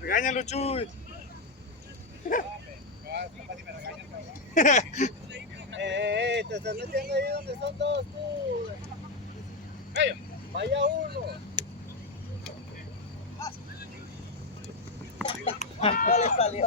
Regáñalo, Chuy. Te estás metiendo ahí donde son dos, tú. Vaya uno. No le salió.